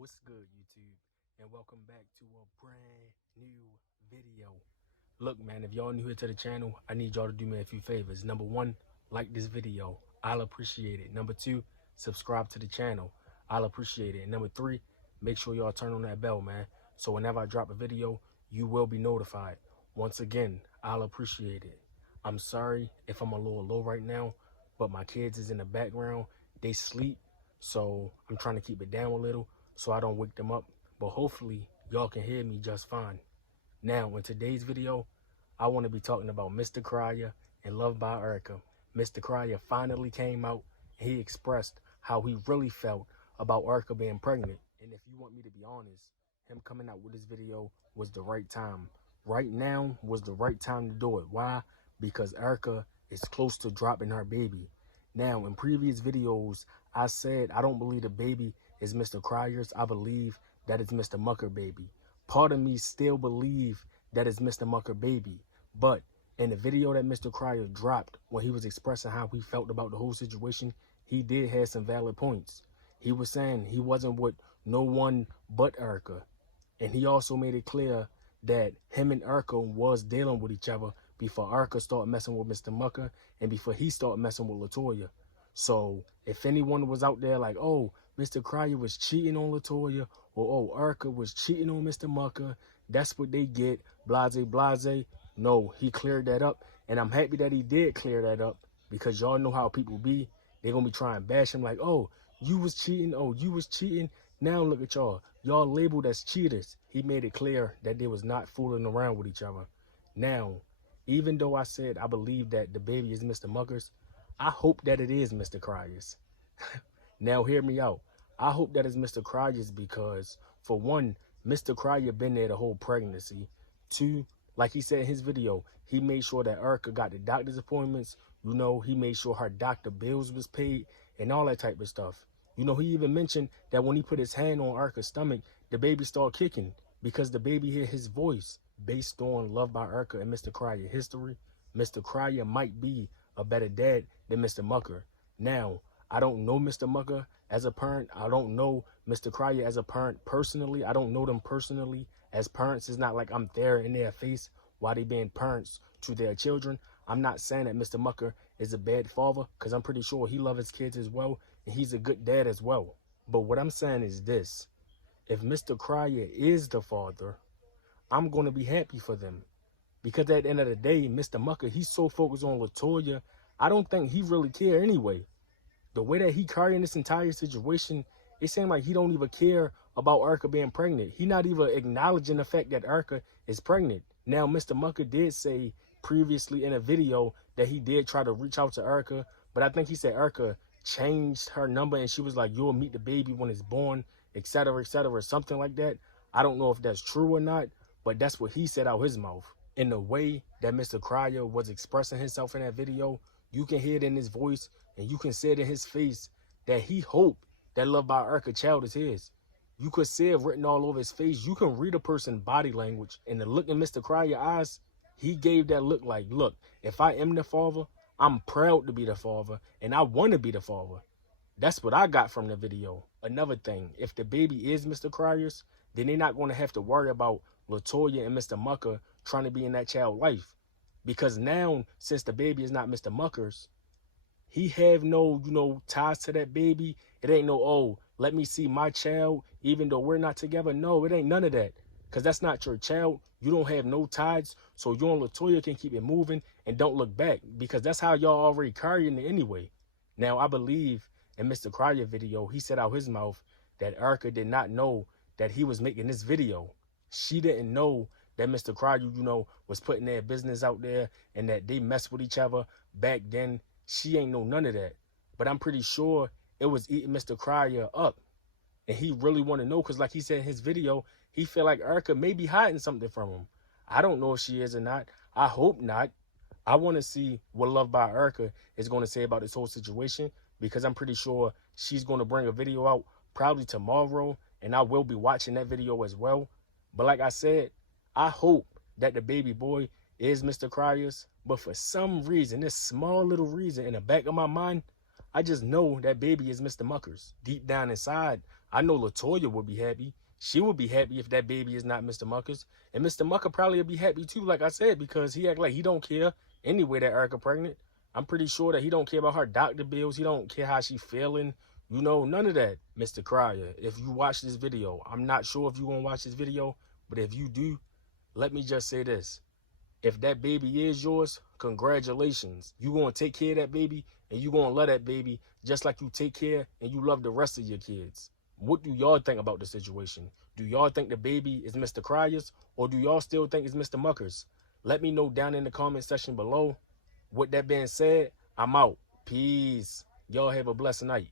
What's good, YouTube? And welcome back to a brand new video. Look, man, if y'all new here to the channel, I need y'all to do me a few favors. Number one, like this video. I'll appreciate it. Number two, subscribe to the channel. I'll appreciate it. And number three, make sure y'all turn on that bell, man. So whenever I drop a video, you will be notified. Once again, I'll appreciate it. I'm sorry if I'm a little low right now, but my kids is in the background. They sleep, so I'm trying to keep it down a little so I don't wake them up. But hopefully, y'all can hear me just fine. Now, in today's video, I want to be talking about Mr. Cryer and Luvd by Erica. Mr. Cryer finally came out and he expressed how he really felt about Erica being pregnant. And if you want me to be honest, him coming out with this video was the right time. Right now was the right time to do it. Why? Because Erica is close to dropping her baby. Now, in previous videos, I said I don't believe the baby is Mr. Cryer's. I believe that it's Mr. Mucker baby. Part of me still believe that it's Mr. Mucker baby. But in the video that Mr. Cryer dropped, when he was expressing how he felt about the whole situation, he did have some valid points. He was saying he wasn't with no one but Erica. And he also made it clear that him and Erica was dealing with each other before Erica started messing with Mr. Mucker and before he started messing with LaToya. So if anyone was out there like, oh, Mr. Cryer was cheating on LaToya, or oh, Erica was cheating on Mr. Mucker, that's what they get, blase, blase. No, he cleared that up. And I'm happy that he did clear that up because y'all know how people be. They're going to be trying to bash him like, oh, you was cheating. Oh, you was cheating. Now look at y'all. Y'all labeled as cheaters. He made it clear that they was not fooling around with each other. Now, even though I said I believe that the baby is Mr. Mucker's, I hope that it is Mr. Cryer's. Now, hear me out. I hope that it's Mr. Cryer's because, for one, Mr. Cryer been there the whole pregnancy. Two, like he said in his video, he made sure that Erica got the doctor's appointments. You know, he made sure her doctor bills was paid and all that type of stuff. You know, he even mentioned that when he put his hand on Erica's stomach, the baby started kicking because the baby heard his voice. Based on Luvd by Erica and Mr. Cryer history, Mr. Cryer might be a better dad than Mr. Mucker. Now, I don't know Mr. Mucker as a parent. I don't know Mr. Cryer as a parent personally. I don't know them personally as parents. It's not like I'm there in their face while they being parents to their children. I'm not saying that Mr. Mucker is a bad father because I'm pretty sure he loves his kids as well and he's a good dad as well. But what I'm saying is this. If Mr. Cryer is the father, I'm going to be happy for them. Because at the end of the day, Mr. Mucker, he's so focused on LaToya, I don't think he really care anyway. The way that he carrying this entire situation, it seems like he don't even care about Erica being pregnant. He not even acknowledging the fact that Erica is pregnant. Now, Mr. Mucker did say previously in a video that he did try to reach out to Erica, but I think he said Erica changed her number and she was like, you'll meet the baby when it's born, etc., something like that. I don't know if that's true or not, but that's what he said out his mouth. In the way that Mr. Cryer was expressing himself in that video, you can hear it in his voice and you can see it in his face that he hoped that Luvd by Erica child is his. You could see it written all over his face. You can read a person's body language and the look in Mr. Cryer's eyes, he gave that look like, look, if I am the father, I'm proud to be the father and I want to be the father. That's what I got from the video. Another thing, if the baby is Mr. Cryer's, then they're not going to have to worry about LaToya and Mr. Mucker trying to be in that child's life. Because now, since the baby is not Mr. Mucker's, he have no, ties to that baby. It ain't no, oh, let me see my child, even though we're not together. No, it ain't none of that. Because that's not your child. You don't have no ties. So you and LaToya can keep it moving and don't look back. Because that's how y'all already carrying it anyway. Now, I believe in Mr. Cryer video, he said out his mouth that Erica did not know that he was making this video. She didn't know that Mr. Cryer, was putting their business out there and that they messed with each other back then. She ain't know none of that. But I'm pretty sure it was eating Mr. Cryer up. And he really want to know because like he said in his video, he feel like Erica may be hiding something from him. I don't know if she is or not. I hope not. I want to see what Luvd by Erica is going to say about this whole situation because I'm pretty sure she's going to bring a video out probably tomorrow. And I will be watching that video as well. But like I said, I hope that the baby boy is Mr. Cryer's. But for some reason, this small little reason in the back of my mind, I just know that baby is Mr. Mucker's. Deep down inside, I know LaToya would be happy. She would be happy if that baby is not Mr. Mucker's. And Mr. Mucker probably would be happy too, like I said, because he act like he don't care anyway that Erica pregnant. I'm pretty sure that he don't care about her doctor bills. He don't care how she feeling. You know, none of that, Mr. Crier. If you watch this video, I'm not sure if you're going to watch this video, but if you do, let me just say this. If that baby is yours, congratulations. You going to take care of that baby, and you going to love that baby just like you take care and you love the rest of your kids. What do y'all think about the situation? Do y'all think the baby is Mr. Crier's, or do y'all still think it's Mr. Mucker's? Let me know down in the comment section below. With that being said, I'm out. Peace. Y'all have a blessed night.